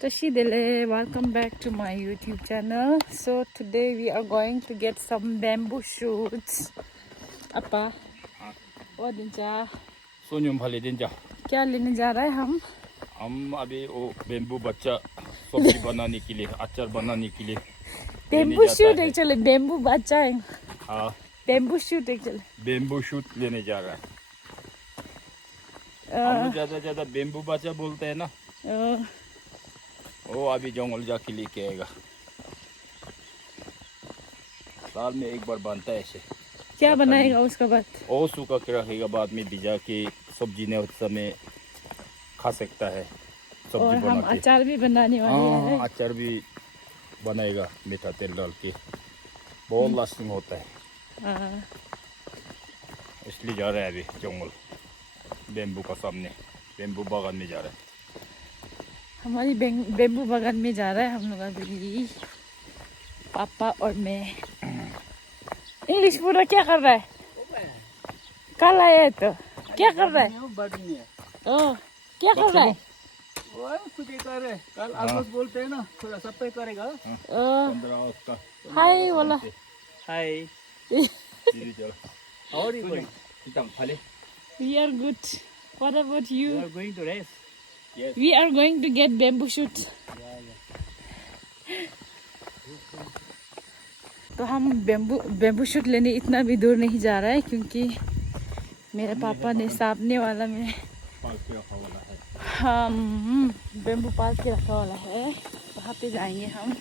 Toshidele, welcome back to my YouTube channel. So today we are going to get some bamboo shoots. Appa, what dinja? सोनियम फले दिन्छ क्या लेने जा रहा है हम अभी वो बेम्बू बच्चा सब्जी बनाने के लिए अचार बनाने के लिए बेम्बू शूट एक्चुअली बेम्बू बच्चा है हाँ bamboo shoot actually bamboo shoot लेने जा रहा है हम लोग ज्यादा बेम्बू बच्चा बोलते हैं ना वो अभी जंगल जाके लेके आएगा साल में एक बार बनता है ऐसे क्या बनाएगा उसका बाद और सूखा के रखेगा बाद में भिजा के सब्जी ने उस समय खा सकता है सब्जी और बना हम के अचार भी बनाने वाले हैं अचार भी बनाएगा मीठा तेल डाल के बहुत लास्टिंग होता है इसलिए जा रहा है अभी जंगल बेम्बू का सामने बेम्बू बागान में जा रहा है हमारी बेम्बू बागान में जा रहा है हम लोग अभी पापा और मैं इंग्लिश पूरा क्या कर रहा है कल आया है तो क्या कर रहा है ओह क्या कर रहा है कुछ कर रहे कल आगोश बोलते हैं ना थोड़ा सब पे करेगा हाय बोला हाय और ही कोई we are good what about you you are going to race we are going to get bamboo shoots तो हम बेम्बू शूट लेने इतना भी दूर नहीं जा रहा है क्योंकि मेरे पापा ने सामने वाला में हम बेम्बू पार्क के रखा वाला है वहाँ पे जाएंगे हम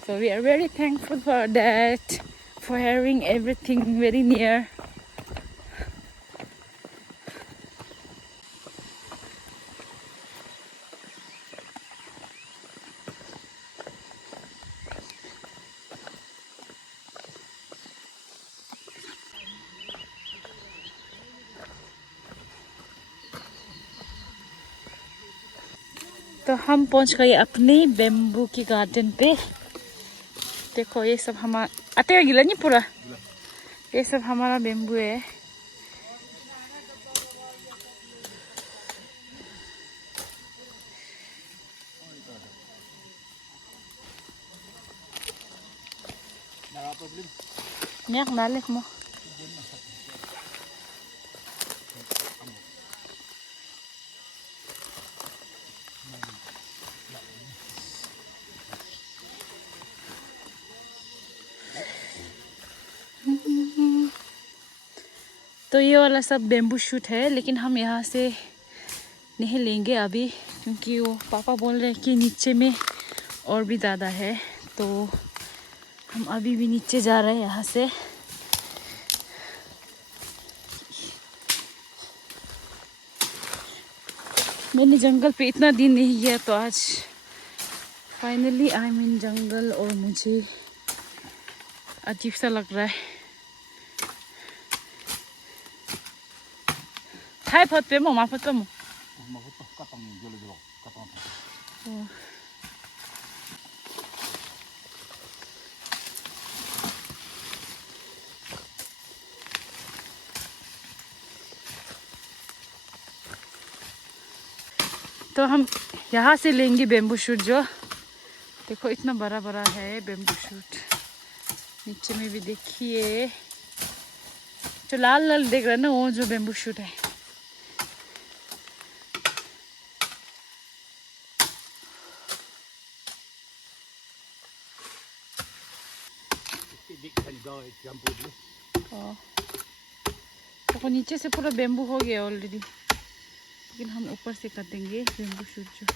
so we are very thankful for that for having everything very near तो हम पहुंच गए अपने बेम्बू की गार्डन पे देखो ये सब हमारा अटे गिला नहीं पूरा ये सब हमारा बेम्बू है मैं नालेक मो तो ये वाला सब बेम्बू शूट है लेकिन हम यहाँ से नहीं लेंगे अभी क्योंकि वो पापा बोल रहे हैं कि नीचे में और भी ज़्यादा है तो हम अभी भी नीचे जा रहे हैं यहाँ से मैंने जंगल पे इतना दिन नहीं गया तो आज फाइनली आई एम इन जंगल और मुझे अजीब सा लग रहा है थाई फट पे मो मा फट पे मो तो हम यहाँ से लेंगे बेम्बू शूट जो देखो इतना बड़ा बड़ा है बेम्बू शूट नीचे में भी देखिए जो लाल लाल देख रहा है ना वो जो बेम्बू शूट है तो नीचे से पूरा बेम्बू हो गया ऑलरेडी लेकिन हम ऊपर से कर देंगे बेम्बू शूट जो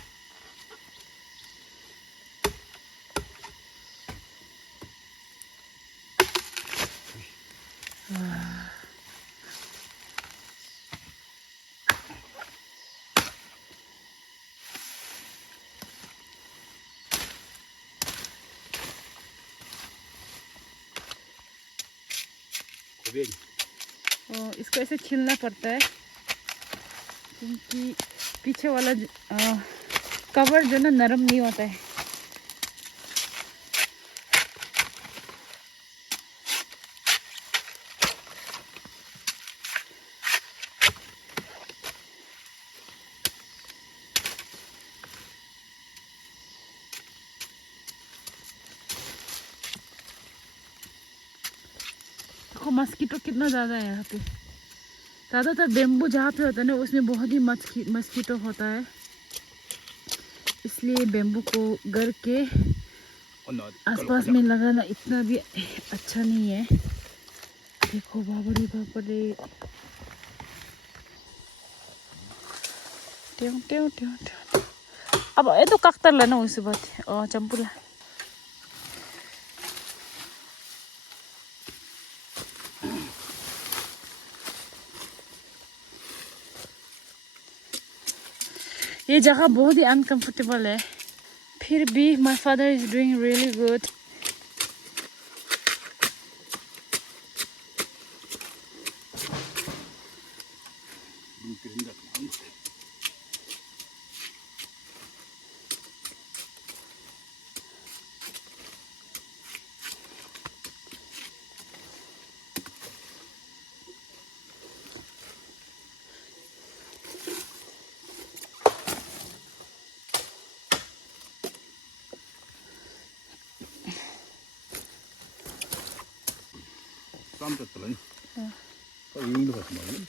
इसको ऐसे छीलना पड़ता है क्योंकि पीछे वाला कवर जो ना नरम नहीं होता है देखो मस्कीटो कितना ज़्यादा है यहाँ पे। ज़्यादातर बेम्बू जहाँ पे होता है ना उसमें बहुत ही मस्कीटो होता है, इसलिए बेम्बू को घर के आसपास में लगाना इतना भी अच्छा नहीं है। देखो बाबरे बाबरे, ट्यों ट्यों ट्यों ट्यों। अब ये तो काकतर ला ना उसी बात चंपुला। ये जगह बहुत ही अनकंफर्टेबल है, फिर भी my father is doing really good. 쌈졌더니 이거 같은 말이야.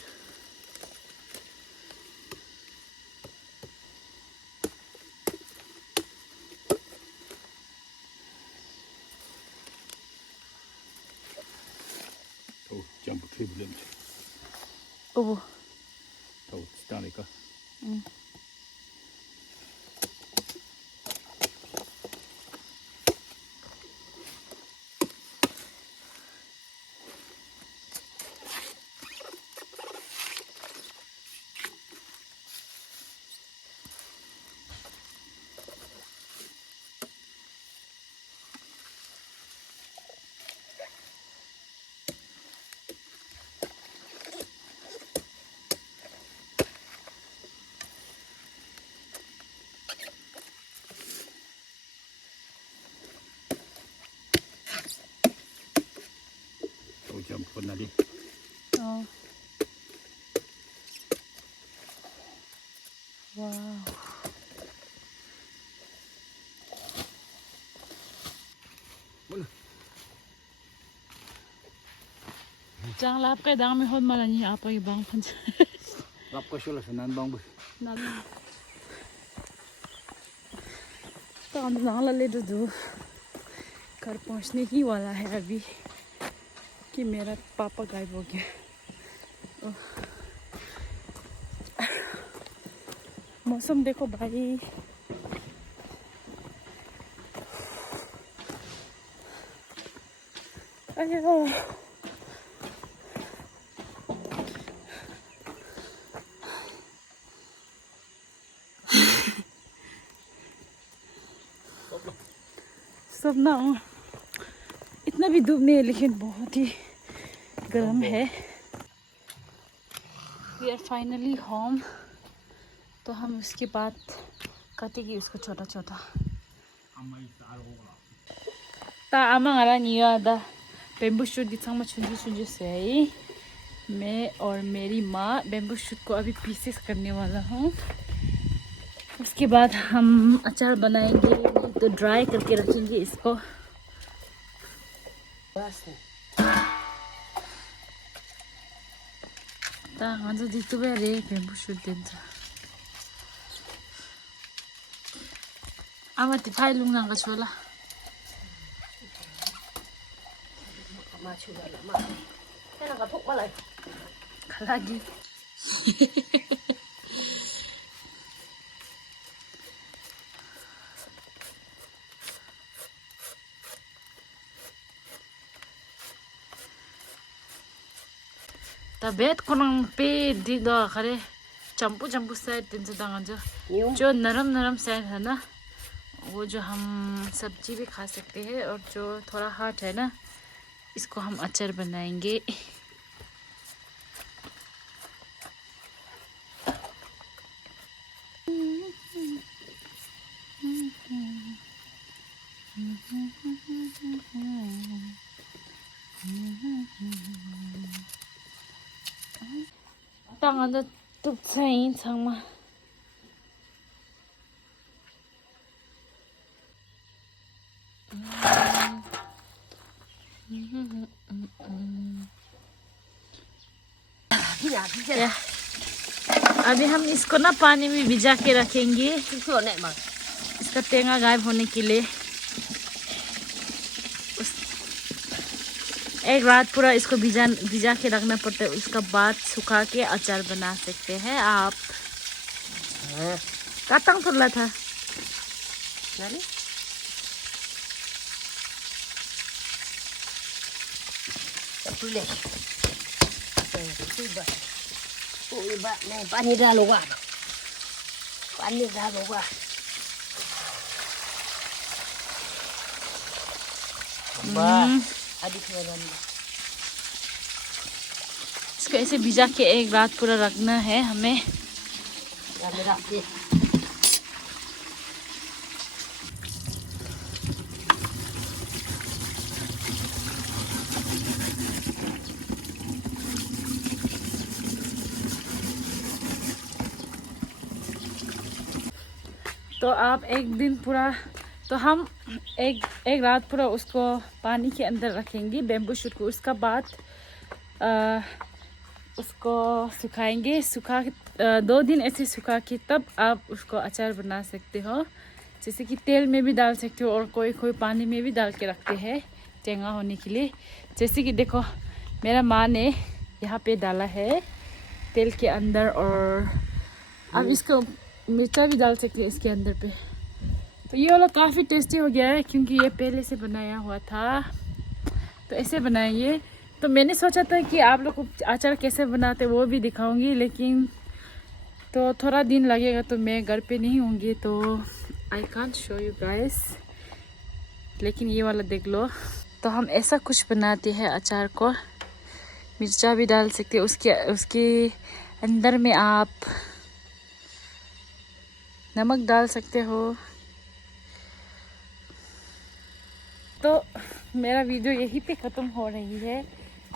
점프 트리블 오버. 더 치다니까. 응. 점프 날이. 와우. Jangan lap kay dang mi hod malani apa ibang pan. Lap ko siya sa nanbang. तो हम नाला ले दो घर पहुंचने ही वाला है अभी कि मेरा पापा गायब हो गया। मौसम देखो भाई, अरे सब ना इतना भी धूप नहीं है लेकिन बहुत ही गर्म है। We are finally home. तो हम उसके बाद काटेंगे उसको छोटा छोटा। ता आमा ngara niya da bamboo shoot की संग में चुंजी चुंजी से आई। मैं और मेरी माँ बेम्बू शूट को अभी पीसेस करने वाला हूँ। उसके बाद हम अचार बनाएंगे, तो ड्राई करके रखेंगे इसको। ता गांजो दिखतो बे रे बेम्बू शूट देंजा। आमा तिफाई लुंगा का छोला। खालागी। तबेत कोनंग पे दी दो करे चंपू चंपू साइड दिन से दांगा जो नरम नरम साइड है ना, वो जो हम सब्जी भी खा सकते हैं, और जो थोड़ा हार्ड है ना इसको हम अचार बनाएंगे। 땅안에 뚝차인 장마. nhà thì sẽ या अभी हम इसको ना पानी में भिजा के रखेंगे chuột này mà इसका टेंगा गायब होने के लिए। एक रात पूरा इसको भिजा के रखना पड़ता है, उसका बाद सुखा के अचार बना सकते हैं आप। काटंग थोड़ा था đấy cứ lên ui bạn này pani ra luôn à pani ra luôn à adik medan इसको ऐसे भिजा के एक रात पूरा रखना है हमें। ya merah sih तो आप एक दिन पूरा तो हम एक रात पूरा उसको पानी के अंदर रखेंगे बेम्बू शूट को। उसका बाद उसको सुखाएंगे। 2 दिन ऐसे सुखा के तब आप उसको अचार बना सकते हो। जैसे कि तेल में भी डाल सकते हो और कोई पानी में भी डाल के रखते हैं टेंगा होने के लिए। जैसे कि देखो मेरा माँ ने यहाँ पे डाला है तेल के अंदर, और अब इसको मिर्चा भी डाल सकते हैं इसके अंदर पे। तो ये वाला काफ़ी टेस्टी हो गया है क्योंकि ये पहले से बनाया हुआ था। तो ऐसे बनाएंगे। तो मैंने सोचा था कि आप लोग को अचार कैसे बनाते वो भी दिखाऊंगी, लेकिन तो थोड़ा दिन लगेगा तो मैं घर पे नहीं होंगी तो I can't show you guys. लेकिन ये वाला देख लो। तो हम ऐसा कुछ बनाते हैं अचार को। मिर्चा भी डाल सकते हैं उसके अंदर में, आप नमक डाल सकते हो। तो मेरा वीडियो यहीं पे ख़त्म हो रही है।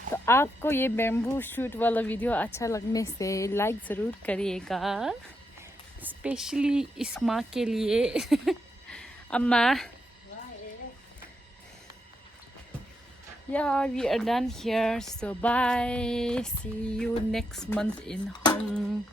तो आपको ये बैम्बू शूट वाला वीडियो अच्छा लगने से लाइक ज़रूर करिएगा, स्पेशली इस माँ के लिए। अम्मा, yeah, we are done here, so bye, see you next month in home.